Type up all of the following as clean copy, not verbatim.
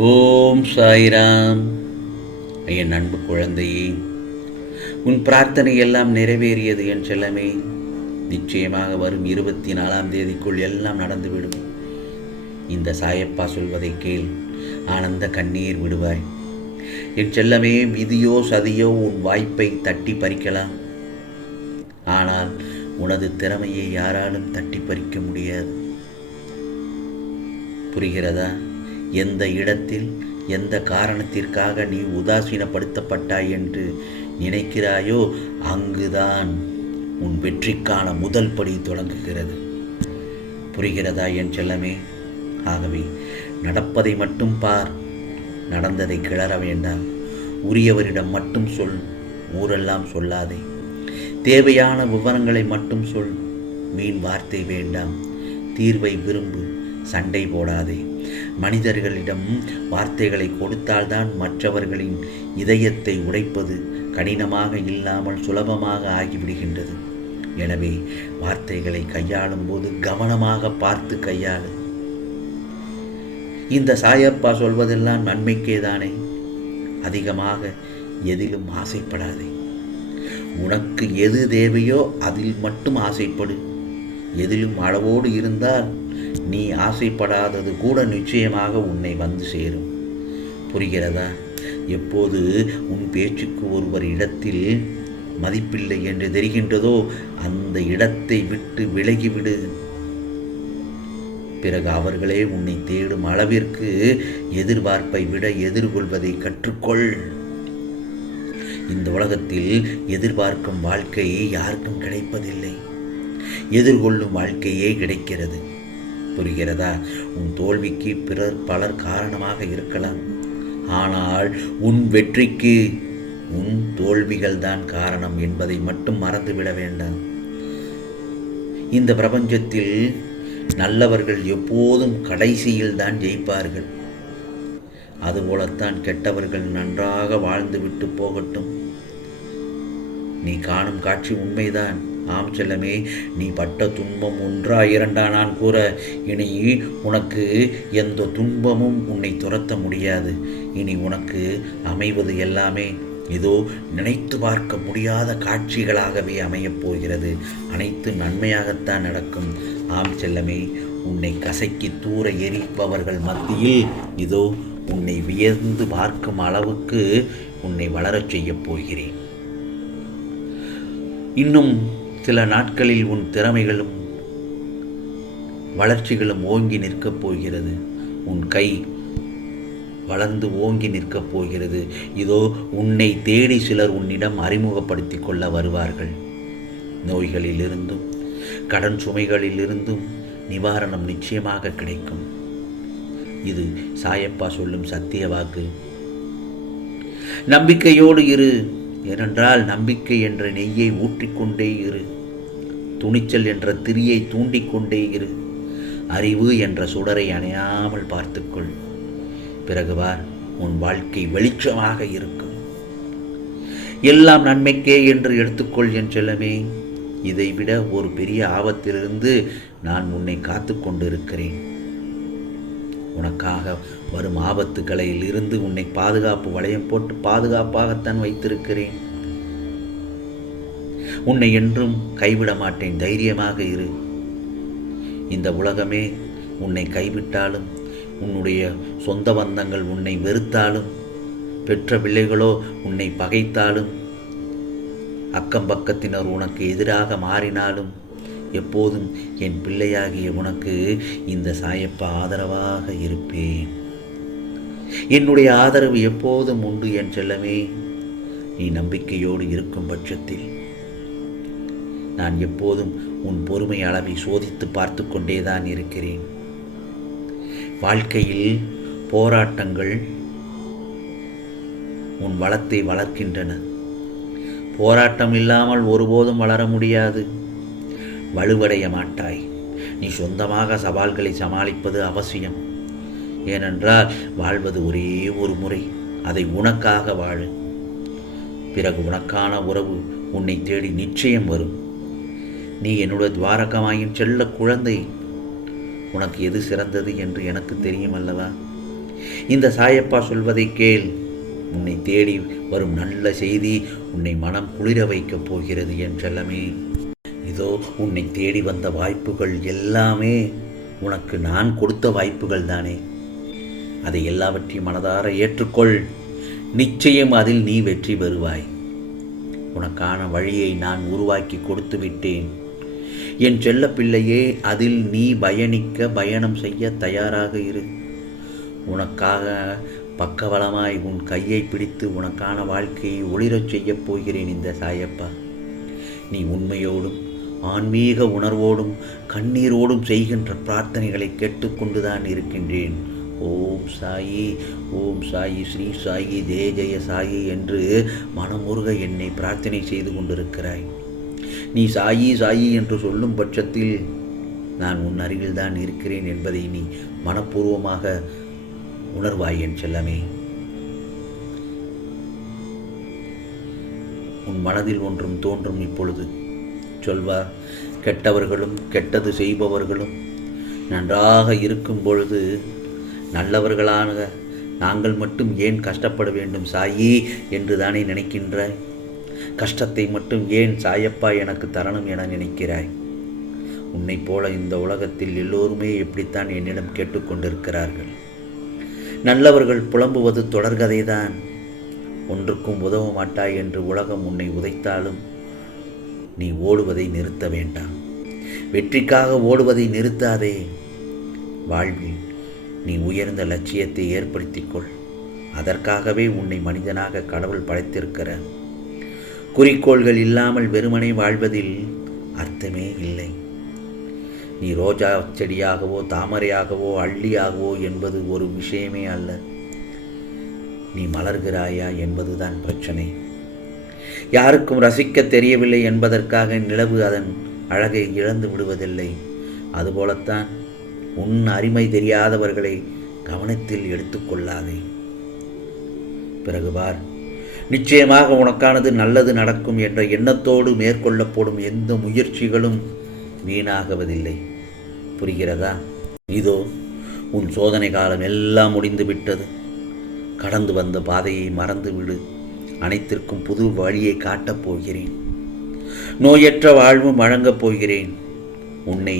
ஓம் சாய்ராம். என் அன்பு குழந்தையே, உன் பிரார்த்தனை எல்லாம் நிறைவேறியது என் செல்லமே. நிச்சயமாக வரும் 24ஆம் தேதிக்குள் எல்லாம் நடந்துவிடும். இந்த சாயப்பா சொல்வதை கேள், ஆனந்த கண்ணீர் விடுவாய். என் செல்லமே, விதியோ சதியோ உன் வாய்ப்பை தட்டி பறிக்கலாம். ஆனால் உனது திறமையை யாராலும் தட்டி பறிக்க முடியாது. புரிகிறதா? எந்த இடத்தில் எந்த காரணத்திற்காக நீ உதாசீனப்படுத்தப்பட்டாய் என்று நினைக்கிறாயோ அங்குதான் உன் வெற்றிக்கான முதல் படி தொடங்குகிறது. புரிகிறதா என் செல்லமே? ஆகவே நடப்பதை மட்டும் பார், நடந்ததை கிளற வேண்டாம். உரியவரிடம் மட்டும் சொல், ஊரெல்லாம் சொல்லாதே. தேவையான விவரங்களை மட்டும் சொல், வீண் வார்த்தை வேண்டாம். தீர்வை விரும்பு, சண்டை போடாதே. மனிதர்களிடம் வார்த்தைகளை கொடுத்தால்தான் மற்றவர்களின் இதயத்தை உடைப்பது கடினமாக இல்லாமல் சுலபமாக ஆகிவிடுகின்றது. எனவே வார்த்தைகளை கையாளும் போது கவனமாக பார்த்து கையாளு. இந்த சாயப்பா சொல்வதெல்லாம் நன்மைக்கேதானே. அதிகமாக எதிலும் ஆசைப்படாதே. உனக்கு எது தேவையோ அதில் மட்டும் ஆசைப்படு. எதிலும் அளவோடு இருந்தால் நீ ஆசைப்படாதது கூட நிச்சயமாக உன்னை வந்து சேரும். புரிகிறதா? எப்போது உன் பேச்சுக்கு ஒருவர் இடத்தில் மதிப்பில்லை என்று தெரிகின்றதோ அந்த இடத்தை விட்டு விலகிவிடு. பிறகு அவர்களே உன்னை தேடும் அளவிற்கு எதிர்பார்ப்பை விட எதிர்கொள்வதை கற்றுக்கொள். இந்த உலகத்தில் எதிர்பார்க்கும் வாழ்க்கை யாருக்கும் கிடைப்பதில்லை. எதிர்கொள்ளும் வாழ்க்கையே கிடைக்கிறது. புரிகிறதா? உன் தோல்விக்கு பலர் காரணமாக இருக்கலாம். ஆனால் உன் வெற்றிக்கு உன் தோல்விகள் தான் காரணம் என்பதை மட்டும் மறந்துவிட வேண்டாம். இந்த பிரபஞ்சத்தில் நல்லவர்கள் எப்போதும் கடைசியில் தான் ஜெயிப்பார்கள். அதுபோலத்தான் கெட்டவர்கள் நன்றாக வாழ்ந்துவிட்டு போகட்டும். நீ காணும் காட்சி உண்மைதான். ஆம் செல்லமே, நீ பட்ட துன்பம் ஒன்றா இரண்டா நான் கூற, இனி உனக்கு எந்த துன்பமும் உன்னை துரத்த முடியாது. இனி உனக்கு அமைவது எல்லாமே இதோ நினைத்து பார்க்க முடியாத காட்சிகளாகவே அமையப் போகிறது. அனைத்து நன்மையாகத்தான் நடக்கும். ஆம் செல்லமே, உன்னை கசக்கி தூர எரிப்பவர்கள் மத்தியில் இதோ உன்னை வியந்து பார்க்கும் அளவுக்கு உன்னை வளரச் செய்யப் போகிறேன். இன்னும் சில நாட்களில் உன் திறமைகளும் வளர்ச்சிகளும் ஓங்கி நிற்கப் போகிறது. உன் கை வளர்ந்து ஓங்கி நிற்கப் போகிறது. இதோ உன்னை தேடி சிலர் உன்னிடம் அறிமுகப்படுத்தி கொள்ள வருவார்கள். நோய்களிலிருந்தும் கடன் சுமைகளிலிருந்தும் நிவாரணம் நிச்சயமாக கிடைக்கும். இது சாயப்பா சொல்லும் சத்திய வாக்கு. நம்பிக்கையோடு இரு. ஏனென்றால் நம்பிக்கை என்ற நெய்யை ஊற்றிக்கொண்டே இரு. துணிச்சல் என்ற திரியை தூண்டிக்கொண்டே இரு. அறிவு என்ற சுடரை அணையாமல் பார்த்துக்கொள். பிறகு வார், உன் வாழ்க்கை வெளிச்சமாக இருக்கும். எல்லாம் நன்மைக்கே என்று எடுத்துக்கொள் என் செல்லமே. இதைவிட ஒரு பெரிய ஆபத்திலிருந்து நான் உன்னை காத்து கொண்டிருக்கிறேன். உனக்காக வரும் ஆபத்துகளில் இருந்து உன்னை பாதுகாப்பு வளையம் போட்டு பாதுகாப்பாகத்தான் வைத்திருக்கிறேன். உன்னை என்றும் கைவிட மாட்டேன். தைரியமாக இரு. இந்த உலகமே உன்னை கைவிட்டாலும், உன்னுடைய சொந்த பந்தங்கள் உன்னை வெறுத்தாலும், பெற்ற பிள்ளைகளோ உன்னை பகைத்தாலும், அக்கம் பக்கத்தினர் உனக்கு எதிராக மாறினாலும், எப்போதும் என் பிள்ளையாகிய உனக்கு இந்த சாயப்பா ஆதரவாக இருப்பேன். என்னுடைய ஆதரவு எப்போதும் உண்டு என் செல்லமே. நீ நம்பிக்கையோடு இருக்கும் பட்சத்தில் நான் எப்போதும் உன் பொறுமை அளவை சோதித்து பார்த்து கொண்டேதான் இருக்கிறேன். வாழ்க்கையில் போராட்டங்கள் உன் வளத்தை வளர்க்கின்றன. போராட்டம் இல்லாமல் ஒருபோதும் வளர முடியாது. வலுவடைய மாட்டாய். நீ சொந்தமாக சவால்களை சமாளிப்பது அவசியம். ஏனென்றால் வாழ்வது ஒரே ஒரு முறை. அதை உனக்காக வாழு. பிறகு உனக்கான உறவு உன்னை தேடி நிச்சயம் வரும். நீ என்னுடைய துவாரகமாயின் செல்ல குழந்தை. உனக்கு எது சிறந்தது என்று எனக்கு தெரியும் அல்லவா? இந்த சாயப்பா சொல்வதை கேள். உன்னை தேடி வரும் நல்ல செய்தி உன்னை மனம் குளிர வைக்கப் போகிறது என் செல்லமே. இதோ உன்னை தேடி வந்த வாய்ப்புகள் எல்லாமே உனக்கு நான் கொடுத்த வாய்ப்புகள் தானே. அதை எல்லாவற்றையும் மனதார ஏற்றுக்கொள். நிச்சயம் அதில் நீ வெற்றி பெறுவாய். உனக்கான வழியை நான் உருவாக்கி கொடுத்து விட்டேன் என் செல்ல பிள்ளையே. அதில் நீ பயணம் செய்ய தயாராக இரு. உனக்காக பக்கபலமாய் உன் கையை பிடித்து உனக்கான வாழ்க்கையை ஒளிரச் செய்யப் போகிறேன் இந்த சாயப்பா. நீ உண்மையோடும் ஆன்மீக உணர்வோடும் கண்ணீரோடும் செய்கின்ற பிரார்த்தனைகளை கேட்டுக்கொண்டுதான் இருக்கின்றேன். ஓம் சாயி, ஓம் சாயி, ஸ்ரீ சாயி, ஜெய ஜெய சாயி என்று மனமுருக என்னை பிரார்த்தனை செய்து கொண்டிருக்கிறாய். நீ சாயி சாயி என்று சொல்லும் பட்சத்தில் நான் உன் அருகில்தான் இருக்கிறேன் என்பதை நீ மனப்பூர்வமாக உணர்வாய் என் செல்லமே. உன் மனதில் ஒன்றும் தோன்றும் இப்பொழுது. சொல்வார், கெட்டவர்களும் கெட்டது செய்பவர்களும் நன்றாக இருக்கும் பொழுது நல்லவர்களான நாங்கள் மட்டும் ஏன் கஷ்டப்பட வேண்டும் சாயி என்று தானே நினைக்கின்றாய்? கஷ்டத்தை மட்டும் ஏன் சாயப்பா எனக்கு தரணும் என நினைக்கிறாய்? உன்னை போல இந்த உலகத்தில் எல்லோருமே எப்படித்தான் என்னிடம் கேட்டுக்கொண்டிருக்கிறார்கள். நல்லவர்கள் புலம்புவது தொடர்கதைதான். ஒன்றுக்கும் உதவ மாட்டாய் என்று உலகம் உன்னை உதைத்தாலும் நீ ஓடுவதை நிறுத்த வேண்டாம். வெற்றிக்காக ஓடுவதை நிறுத்தாதே. வாழ்வில் நீ உயர்ந்த லட்சியத்தை ஏற்படுத்திக்கொள். அதற்காகவே உன்னை மனிதனாக கடவுள் படைத்திருக்கிற. குறிக்கோள்கள் இல்லாமல் வெறுமனே வாழ்வதில் அர்த்தமே இல்லை. நீ ரோஜா செடியாகவோ தாமரையாகவோ அள்ளியாகவோ என்பது ஒரு விஷயமே அல்ல. நீ மலர்கிறாயா என்பதுதான் பிரச்சனை. யாருக்கும் ரசிக்க தெரியவில்லை என்பதற்காக நிலவு அதன் அழகை இழந்து விடுவதில்லை. அதுபோலத்தான் உன் அருமை தெரியாதவர்களை கவனத்தில் எடுத்துக்கொள்ளாதே. பிறகு பார், நிச்சயமாக உனக்கானது நல்லது நடக்கும் என்ற எண்ணத்தோடு மேற்கொள்ளப்படும் எந்த முயற்சிகளும் வீணாகுவதில்லை. புரிகிறதா? இதோ உன் சோதனை காலம் எல்லாம் முடிந்து விட்டது. கடந்து வந்த பாதையை மறந்து விடு. அனைத்திற்கும் புது வழியை காட்டப் போகிறேன். நோயற்ற வாழ்வும் வழங்கப் போகிறேன். உன்னை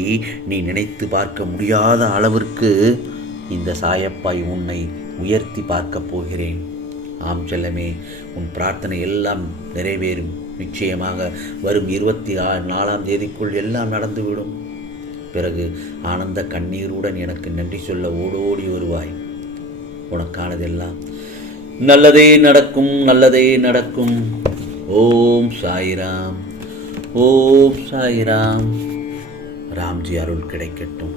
நீ நினைத்து பார்க்க முடியாத அளவிற்கு இந்த சாயப்பாய் உன்னை உயர்த்தி பார்க்கப் போகிறேன். ஆம் செல்லமே, உன் பிரார்த்தனை எல்லாம் நிறைவேறும். நிச்சயமாக வரும் 24ஆம் தேதிக்குள் எல்லாம் நடந்துவிடும். பிறகு ஆனந்த கண்ணீருடன் எனக்கு நன்றி சொல்ல ஓடோடி வருவாய். உனக்கானதெல்லாம் நல்லதே நடக்கும், நல்லதே நடக்கும். ஓம் சாய்ராம், ஓம் சாய்ராம். ராம்ஜி அருள் கிடைக்கட்டும்.